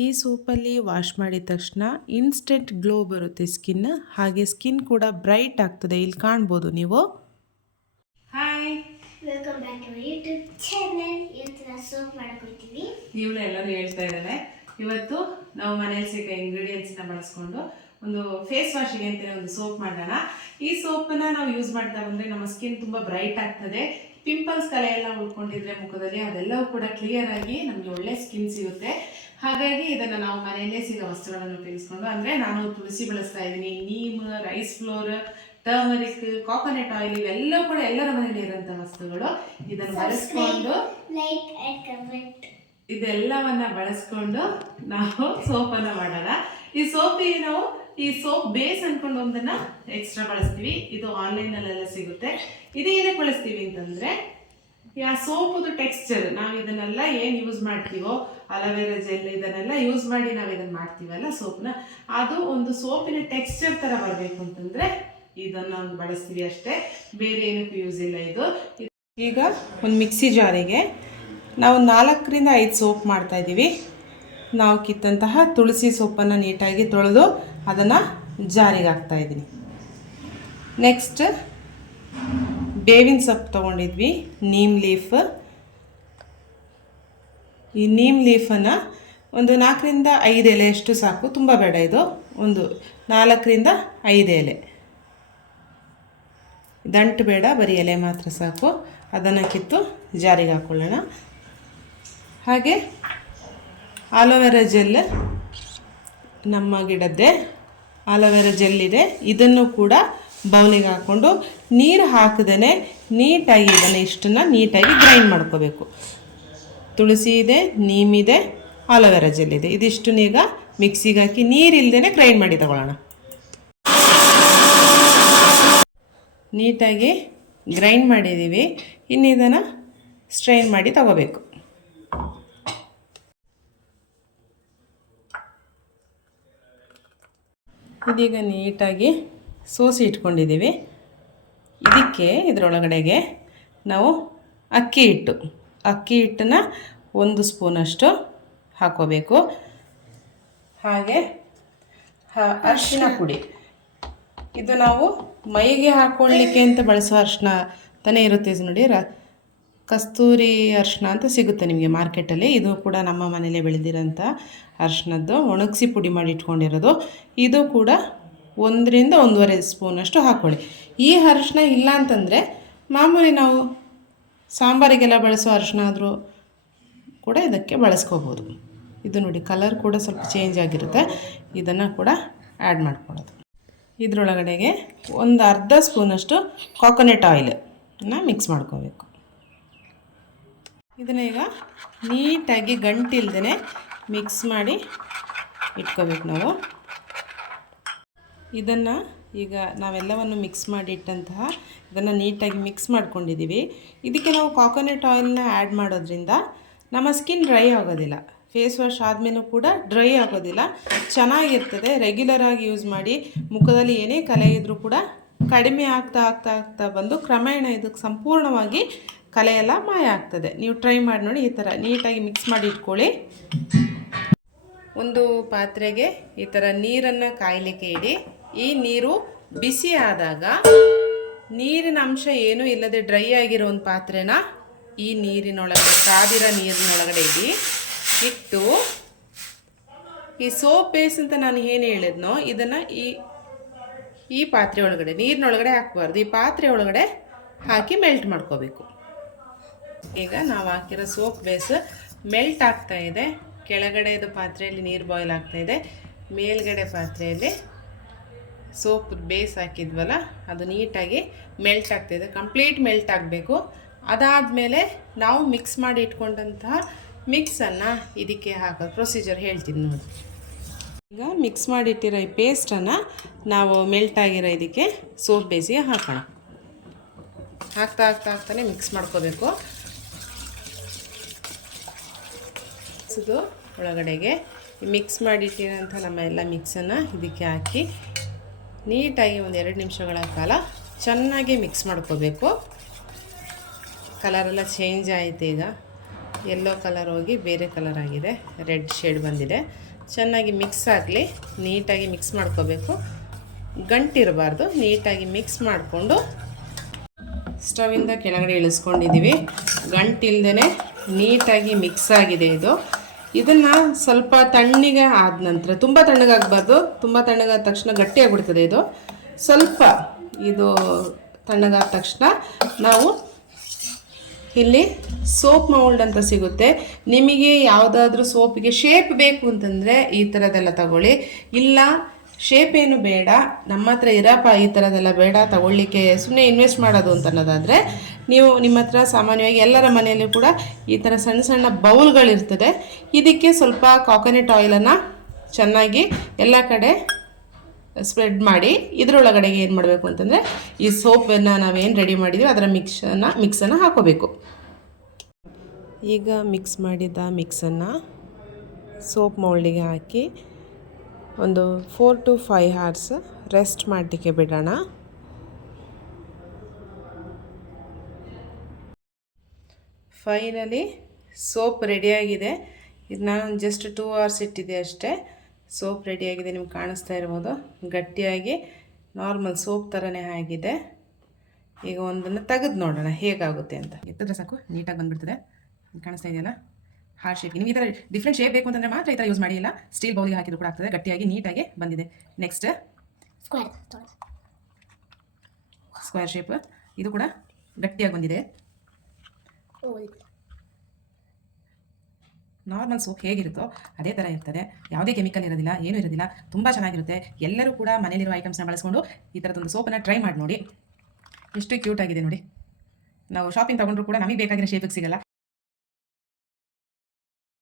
ಈ ಸೋಪಲ್ಲಿ ವಾಶ್ ಮಾಡಿದ ತಕ್ಷಣ ಇನ್ಸ್ಟೆಂಟ್ ಗ್ಲೋ ಬರುತ್ತೆ ಸ್ಕಿನ್, ಹಾಗೆ ಸ್ಕಿನ್ ಕೂಡ ಬ್ರೈಟ್ ಆಗ್ತದೆ. ಇಲ್ಲಿ ಕಾಣ್ಬೋದು ನೀವು. Hi, welcome back to YouTube channel. ಇವತ್ತು ನಾವು ಸೋಪ್ ಮಾಡ್ಕೊಳ್ತೀವಿ. ಇವಳು ಎಲ್ಲರೂ ಹೇಳ್ತಾ ಇದ್ದಾರೆ. ಇವತ್ತು ನಾವು ಮನೇಲಿ ಸಿಕ್ಕ ಇಂಗ್ರೀಡಿಯೆಂಟ್ಸ್ನ ಬಳಸ್ಕೊಂಡು ಒಂದು ಫೇಸ್ ವಾಶಿಗೆ ಅಂತಲೇ ಒಂದು ಸೋಪ್ ಮಾಡೋಣ. ಈ ಸೋಪನ್ನ ನಾವು ಯೂಸ್ ಮಾಡ್ತಾ ಬಂದರೆ ನಮ್ಮ ಸ್ಕಿನ್ ತುಂಬ ಬ್ರೈಟ್ ಆಗ್ತದೆ. ಪಿಂಪಲ್ಸ್ ಕಲೆ ಎಲ್ಲ ಉಳ್ಕೊಂಡಿದ್ರೆ ಮುಖದಲ್ಲಿ ಅದೆಲ್ಲವೂ ಕೂಡ ಕ್ಲಿಯರ್ ಆಗಿ ನಮಗೆ ಒಳ್ಳೆ ಸ್ಕಿನ್ ಸಿಗುತ್ತೆ. ಹಾಗಾಗಿ ಇದನ್ನು ನಾವು ಮನೆಯಲ್ಲೇ ಸಿಗೋ ವಸ್ತುಗಳನ್ನು ಉಪಯೋಗಿಸ್ಕೊಂಡು, ಅಂದರೆ ನಾನು ತುಳಸಿ ಬಳಸ್ತಾ ಇದ್ದೀನಿ, neem, rice flour, turmeric, coconut oil, ಇವೆಲ್ಲವೂ ಕೂಡ ಎಲ್ಲರ ಮನೆಯಲ್ಲಿ ಇರೋಂಥ ವಸ್ತುಗಳು. ಇದನ್ನು ಬಳಸ್ಕೊಂಡು ಇದೆಲ್ಲವನ್ನ ಬಳಸ್ಕೊಂಡು ನಾವು ಸೋಪನ್ನು ಮಾಡೋಣ. ಈ ಸೋಪಿಗೆ ನಾವು ಈ ಸೋಪ್ ಬೇಸ್ ಅನ್ಕೊಂಡು ಒಂದನ್ನು ಎಕ್ಸ್ಟ್ರಾ ಬಳಸ್ತೀವಿ. ಇದು ಆನ್ಲೈನಲ್ಲೆಲ್ಲ ಸಿಗುತ್ತೆ. ಇದು ಏನಕ್ಕೆ ಬಳಸ್ತೀವಿ ಅಂತಂದರೆ, ಆ ಸೋಪದು ಟೆಕ್ಸ್ಚರ್, ನಾವು ಇದನ್ನೆಲ್ಲ ಏನು ಯೂಸ್ ಮಾಡ್ತೀವೋ, ಅಲೋವೆರಾ ಜೆಲ್ ಇದನ್ನೆಲ್ಲ ಯೂಸ್ ಮಾಡಿ ನಾವು ಇದನ್ನು ಮಾಡ್ತೀವಲ್ಲ ಸೋಪ್ನ, ಅದು ಒಂದು ಸೋಪಿನ ಟೆಕ್ಸ್ಚರ್ ಥರ ಬರಬೇಕು ಅಂತಂದರೆ ಇದನ್ನು ಒಂದು ಬಳಸ್ತೀವಿ ಅಷ್ಟೇ, ಬೇರೆ ಏನಕ್ಕೂ ಯೂಸ್ ಇಲ್ಲ ಇದು. ಈಗ ಒಂದು ಮಿಕ್ಸಿ ಜಾರಿಗೆ ನಾವು 4ರಿಂದ 5 ಸೋಪ್ ಮಾಡ್ತಾಯಿದ್ದೀವಿ. ನಾವು ಕಿತ್ತಂತಹ ತುಳಸಿ ಸೊಪ್ಪನ್ನು ನೀಟಾಗಿ ತೊಳೆದು ಅದನ್ನು ಜಾರಿಗೆ ಹಾಕ್ತಾಯಿದ್ದೀನಿ. ನೆಕ್ಸ್ಟ್ ಬೇವಿನ ಸೊಪ್ಪು ತೊಗೊಂಡಿದ್ವಿ, ನೀಮ್ ಲೀಫ್. ಈ ನೀಮ್ ಲೀಫನ್ನು ಒಂದು 4ರಿಂದ 5 ಎಲೆಯಷ್ಟು ಸಾಕು, ತುಂಬ ಬೇಡ. ಇದು ಒಂದು 4ರಿಂದ 5 ಎಲೆ, ದಂಟು ಬೇಡ, ಬರೀ ಎಲೆ ಮಾತ್ರ ಸಾಕು. ಅದನ್ನು ಕಿತ್ತು ಜಾರಿಗೆ ಹಾಕ್ಕೊಳ್ಳೋಣ. ಹಾಗೆ ಆಲೋವೆರಾ ಜೆಲ್, ನಮ್ಮ ಗಿಡದ್ದೇ ಆಲೋವೆರಾ ಜೆಲ್ ಇದೆ. ಇದನ್ನು ಕೂಡ ಬೌಲಿಗೆ ಹಾಕ್ಕೊಂಡು ನೀರು ಹಾಕದೇ ನೀಟಾಗಿ ಇದನ್ನು ಇಷ್ಟನ್ನು ನೀಟಾಗಿ ಗ್ರೈಂಡ್ ಮಾಡ್ಕೋಬೇಕು. ತುಳಸಿ ಇದೆ, ನೀಮ್ ಇದೆ, ಆಲೋವೆರಾ ಜೆಲ್ ಇದೆ. ಇದಿಷ್ಟನ್ನು ಈಗ ಮಿಕ್ಸಿಗೆ ಹಾಕಿ ನೀರಿಲ್ಲದೇ ಗ್ರೈಂಡ್ ಮಾಡಿ ತಗೊಳ್ಳೋಣ. ನೀಟಾಗಿ ಗ್ರೈಂಡ್ ಮಾಡಿದ್ದೀವಿ. ಇನ್ನು ಇದನ್ನು ಸ್ಟ್ರೈನ್ ಮಾಡಿ ತಗೋಬೇಕು. ಇದೀಗ ನೀಟಾಗಿ ಸೋಸಿ ಇಟ್ಕೊಂಡಿದ್ದೀವಿ. ಇದರೊಳಗಡೆಗೆ ನಾವು ಅಕ್ಕಿ ಹಿಟ್ಟನ್ನು 1 ಸ್ಪೂನಷ್ಟು ಹಾಕೋಬೇಕು. ಹಾಗೆ ಅರಿಶಿನ ಪುಡಿ, ಇದು ನಾವು ಮೈಗೆ ಹಾಕ್ಕೊಳ್ಳಿಕ್ಕೆ ಅಂತ ಬಳಸೋ ಅರಿಶಿನ ತಾನೇ ಇರುತ್ತೆ ನೋಡಿ. ಕಸ್ತೂರಿ ಅರಿಶಿನ ಅಂತ ಸಿಗುತ್ತೆ ನಿಮಗೆ ಮಾರ್ಕೆಟಲ್ಲಿ. ಇದು ಕೂಡ ನಮ್ಮ ಮನೇಲಿ ಬೆಳೆದಿರೋಂಥ ಅರಿಶಿನದ್ದು ಒಣಗಿಸಿ ಪುಡಿ ಮಾಡಿ ಇಟ್ಕೊಂಡಿರೋದು. ಇದು ಕೂಡ 1ರಿಂದ 1.5 ಸ್ಪೂನಷ್ಟು ಹಾಕ್ಕೊಳ್ಳಿ. ಈ ಅರಿಶಿನ ಇಲ್ಲ ಅಂತಂದರೆ ಮಾಮೂಲಿ ನಾವು ಸಾಂಬಾರಿಗೆಲ್ಲ ಬಳಸೋ ಅರಿಶಿನ ಆದರೂ ಕೂಡ ಇದಕ್ಕೆ ಬಳಸ್ಕೋಬೋದು. ಇದು ನೋಡಿ, ಕಲರ್ ಕೂಡ ಸ್ವಲ್ಪ ಚೇಂಜ್ ಆಗಿರುತ್ತೆ. ಇದನ್ನು ಕೂಡ ಆ್ಯಡ್ ಮಾಡ್ಕೊಳ್ಳೋದು. ಇದರೊಳಗಡೆಗೆ ಒಂದು ಅರ್ಧ ಸ್ಪೂನಷ್ಟು ಕೋಕೋನಟ್ ಆಯಿಲನ್ನು ಮಿಕ್ಸ್ ಮಾಡ್ಕೋಬೇಕು. ಇದನ್ನು ಈಗ ನೀಟಾಗಿ ಗಂಟಿಲ್ದೇ ಮಿಕ್ಸ್ ಮಾಡಿ ಇಟ್ಕೋಬೇಕು ನಾವು. ಇದನ್ನು ಈಗ ನಾವೆಲ್ಲವನ್ನು ಮಿಕ್ಸ್ ಮಾಡಿ ಇಟ್ಟಂತಹ ಇದನ್ನು ನೀಟಾಗಿ ಮಿಕ್ಸ್ ಮಾಡ್ಕೊಂಡಿದ್ದೀವಿ. ಇದಕ್ಕೆ ನಾವು ಕೋಕೋನಟ್ ಆಯಿಲ್ನ ಆ್ಯಡ್ ಮಾಡೋದ್ರಿಂದ ನಮ್ಮ ಸ್ಕಿನ್ ಡ್ರೈ ಆಗೋದಿಲ್ಲ. ಫೇಸ್ ವಾಶ್ ಆದಮೇಲೂ ಕೂಡ ಡ್ರೈ ಆಗೋದಿಲ್ಲ, ಚೆನ್ನಾಗಿರ್ತದೆ. ರೆಗ್ಯುಲರಾಗಿ ಯೂಸ್ ಮಾಡಿ ಮುಖದಲ್ಲಿ ಏನೇ ಕಲೆ ಇದ್ದರೂ ಕೂಡ ಕಡಿಮೆ ಆಗ್ತಾ ಬಂದು ಕ್ರಮೇಣ ಇದಕ್ಕೆ ಸಂಪೂರ್ಣವಾಗಿ ಕಲೆಯೆಲ್ಲ ಮಾಯ ಆಗ್ತದೆ. ನೀವು ಟ್ರೈ ಮಾಡಿ ನೋಡಿ. ಈ ಥರ ನೀಟಾಗಿ ಮಿಕ್ಸ್ ಮಾಡಿ ಇಟ್ಕೊಳ್ಳಿ. ಒಂದು ಪಾತ್ರೆಗೆ ಈ ಥರ ನೀರನ್ನು ಕಾಯಲಿಕ್ಕೆ ಇಡಿ. ಈ ನೀರು ಬಿಸಿ ಆದಾಗ ನೀರಿನ ಅಂಶ ಏನೂ ಇಲ್ಲದೆ ಡ್ರೈ ಆಗಿರೋ ಒಂದು ಪಾತ್ರೆನ ಈ ನೀರಿನೊಳಗಡೆ, ಕಾದಿರೋ ನೀರಿನೊಳಗಡೆ ಇಟ್ಟು ಈ ಸೋಪ್ ಬೇಸ್ ಅಂತ ನಾನು ಏನು ಹೇಳಿದ್ನೋ ಇದನ್ನು ಈ ಪಾತ್ರೆ ಒಳಗಡೆ, ನೀರಿನೊಳಗಡೆ ಹಾಕಬಾರ್ದು, ಈ ಪಾತ್ರೆ ಒಳಗಡೆ ಹಾಕಿ ಮೆಲ್ಟ್ ಮಾಡ್ಕೋಬೇಕು. ಈಗ ನಾವು ಹಾಕಿರೋ ಸೋಪ್ ಬೇಸ್ ಮೆಲ್ಟ್ ಆಗ್ತಾಯಿದೆ. ಕೆಳಗಡೆದು ಪಾತ್ರೆಯಲ್ಲಿ ನೀರು ಬಾಯ್ಲ್ ಆಗ್ತಾಯಿದೆ, ಮೇಲ್ಗಡೆ ಪಾತ್ರೆಯಲ್ಲಿ ಸೋಪ್ ಬೇಸ್ ಹಾಕಿದ್ವಲ್ಲ ಅದು ನೀಟಾಗಿ ಮೆಲ್ಟ್ ಆಗ್ತಾಯಿದೆ. ಕಂಪ್ಲೀಟ್ ಮೆಲ್ಟ್ ಆಗಬೇಕು. ಅದಾದಮೇಲೆ ನಾವು ಮಿಕ್ಸ್ ಮಾಡಿ ಇಟ್ಕೊಂಡಂತಹ ಮಿಕ್ಸನ್ನು ಇದಕ್ಕೆ ಹಾಕೋದು ಪ್ರೊಸೀಜರ್ ಹೇಳ್ತೀನಿ ನೋಡಿ. ಈಗ ಮಿಕ್ಸ್ ಮಾಡಿಟ್ಟಿರೋ ಈ ಪೇಸ್ಟನ್ನು ನಾವು ಮೆಲ್ಟ್ ಆಗಿರೋ ಇದಕ್ಕೆ ಸೋಪ್ ಬೇಸಿಗೆ ಹಾಕೋಣ. ಹಾಕ್ತಾನೆ ಮಿಕ್ಸ್ ಮಾಡ್ಕೋಬೇಕು. ಇದು ಒಳಗಡೆಗೆ ಮಿಕ್ಸ್ ಮಾಡಿಟ್ಟಿರೋಂಥ ನಮ್ಮ ಎಲ್ಲ ಮಿಕ್ಸನ್ನು ಇದಕ್ಕೆ ಹಾಕಿ ನೀಟಾಗಿ ಒಂದು 2 ನಿಮಿಷಗಳ ಕಾಲ ಚೆನ್ನಾಗಿ ಮಿಕ್ಸ್ ಮಾಡ್ಕೋಬೇಕು. ಕಲರೆಲ್ಲ ಚೇಂಜ್ ಆಯಿತು. ಈಗ ಯೆಲ್ಲೋ ಕಲರ್ ಹೋಗಿ ಬೇರೆ ಕಲರ್ ಆಗಿದೆ, ರೆಡ್ ಶೇಡ್ ಬಂದಿದೆ. ಚೆನ್ನಾಗಿ ಮಿಕ್ಸ್ ಆಗಲಿ. ನೀಟಾಗಿ ಮಿಕ್ಸ್ ಮಾಡ್ಕೋಬೇಕು, ಗಂಟಿರಬಾರ್ದು. ನೀಟಾಗಿ ಮಿಕ್ಸ್ ಮಾಡಿಕೊಂಡು ಸ್ಟವಿಂದ ಕೆಳಗಡೆ ಇಳಿಸ್ಕೊಂಡಿದ್ದೀವಿ. ಗಂಟಿಲ್ದೇ ನೀಟಾಗಿ ಮಿಕ್ಸ್ ಆಗಿದೆ ಇದು. ಇದನ್ನು ಸ್ವಲ್ಪ ತಣ್ಣಗೆ ಆದ ನಂತರ, ತುಂಬ ತಣ್ಣಗಾಗಬಾರ್ದು, ತುಂಬ ತಣ್ಣಗಾದ ತಕ್ಷಣ ಗಟ್ಟಿಯಾಗ್ಬಿಡ್ತದೆ ಇದು. ಸ್ವಲ್ಪ ಇದು ತಣ್ಣಗಾದ ತಕ್ಷಣ ನಾವು ಇಲ್ಲಿ ಸೋಪ್ ಮೌಲ್ಡ್ ಅಂತ ಸಿಗುತ್ತೆ. ನಿಮಗೆ ಯಾವುದಾದ್ರೂ ಸೋಪಿಗೆ ಶೇಪ್ ಬೇಕು ಅಂತಂದರೆ ಈ ಥರದ್ದೆಲ್ಲ ತಗೊಳ್ಳಿ. ಇಲ್ಲ ಶೇಪ್ ಏನು ಬೇಡ, ನಮ್ಮ ಹತ್ರ ಇರಪ್ಪ ಈ ಥರದ್ದೆಲ್ಲ ಬೇಡ ತಗೊಳ್ಳಿಕ್ಕೆ, ಸುಮ್ಮನೆ ಇನ್ವೆಸ್ಟ್ ಮಾಡೋದು ಅಂತ ಅನ್ನೋದಾದರೆ ನೀವು ನಿಮ್ಮ ಹತ್ರ ಸಾಮಾನ್ಯವಾಗಿ ಎಲ್ಲರ ಮನೆಯಲ್ಲೂ ಕೂಡ ಈ ಥರ ಸಣ್ಣ ಸಣ್ಣ ಬೌಲ್ಗಳಿರ್ತದೆ. ಇದಕ್ಕೆ ಸ್ವಲ್ಪ ಕಾಕೋನಟ್ ಆಯಿಲನ್ನು ಚೆನ್ನಾಗಿ ಎಲ್ಲ ಕಡೆ ಸ್ಪ್ರೆಡ್ ಮಾಡಿ ಇದರೊಳಗಡೆಗೆ ಏನು ಮಾಡಬೇಕು ಅಂತಂದರೆ ಈ ಸೋಪನ್ನು ನಾವೇನು ರೆಡಿ ಮಾಡಿದ್ದೀವಿ ಅದರ ಮಿಕ್ಸನ್ನು ಹಾಕೋಬೇಕು. ಈಗ ಮಿಕ್ಸ್ ಮಾಡಿದ ಮಿಕ್ಸನ್ನು ಸೋಪ್ ಮೌಲ್ಡಿಗೆ ಹಾಕಿ ಒಂದು 4 to 5 hours ರೆಸ್ಟ್ ಮಾಡಲಿಕ್ಕೆ ಬಿಡೋಣ. ಫೈನಲಿ ಸೋಪ್ ರೆಡಿಯಾಗಿದೆ. ಇದು ನಾನು ಜಸ್ಟ್ 2 hours ಇಟ್ಟಿದ್ದೆ ಅಷ್ಟೇ. ಸೋಪ್ ರೆಡಿಯಾಗಿದೆ, ನಿಮ್ಗೆ ಕಾಣಿಸ್ತಾ ಇರ್ಬೋದು. ಗಟ್ಟಿಯಾಗಿ ನಾರ್ಮಲ್ ಸೋಪ್ ಥರನೇ ಆಗಿದೆ. ಈಗ ಒಂದನ್ನು ತೆಗೆದು ನೋಡೋಣ ಹೇಗಾಗುತ್ತೆ ಅಂತ. ಎತ್ತಿದ್ರೆ ಸಾಕು, ನೀಟಾಗಿ ಬಂದುಬಿಡ್ತದೆ. ಕಾಣಿಸ್ತಾ ಇದೆಯಲ್ಲ, ಹಾರ್ಟ್ ಶೇಪ್. ನಿಮ್ಗೆ ಈ ಥರ ಡಿಫ್ರೆಂಟ್ ಶೇಪ್ ಬೇಕು ಅಂತಂದರೆ ಮಾತ್ರ ಈ ಥರ ಯೂಸ್ ಮಾಡಿ. ಇಲ್ಲ ಸ್ಟೀಲ್ ಬೌಲಿಗೆ ಹಾಕಿದ್ರು ಕೂಡ ಆಗ್ತದೆ. ಗಟ್ಟಿಯಾಗಿ ನೀಟಾಗಿ ಬಂದಿದೆ. ನೆಕ್ಸ್ಟ್ ಸ್ಕ್ವೇರ್ ಶೇಪ್, ಇದು ಕೂಡ ಗಟ್ಟಿಯಾಗಿ ಬಂದಿದೆ. ನಾರ್ಮಲ್ ಸೋಪ್ ಹೇಗಿರುತ್ತೋ ಅದೇ ಥರ ಇರ್ತದೆ. ಯಾವುದೇ ಕೆಮಿಕಲ್ ಇರೋದಿಲ್ಲ, ಏನೂ ಇರೋದಿಲ್ಲ. ತುಂಬ ಚೆನ್ನಾಗಿರುತ್ತೆ. ಎಲ್ಲರೂ ಕೂಡ ಮನೇಲಿರುವ ಐಟಮ್ಸ್ನ ಬಳಸ್ಕೊಂಡು ಈ ಥರದೊಂದು ಸೋಪನ್ನು ಟ್ರೈ ಮಾಡಿ ನೋಡಿ. ಎಷ್ಟು ಕ್ಯೂಟ್ ಆಗಿದೆ ನೋಡಿ. ನಾವು ಶಾಪಿಂಗ್ ತೊಗೊಂಡ್ರು ಕೂಡ ನಮಗೆ ಬೇಕಾಗಿರೋ ಶೇಪಿಗೆ ಸಿಗಲ್ಲ.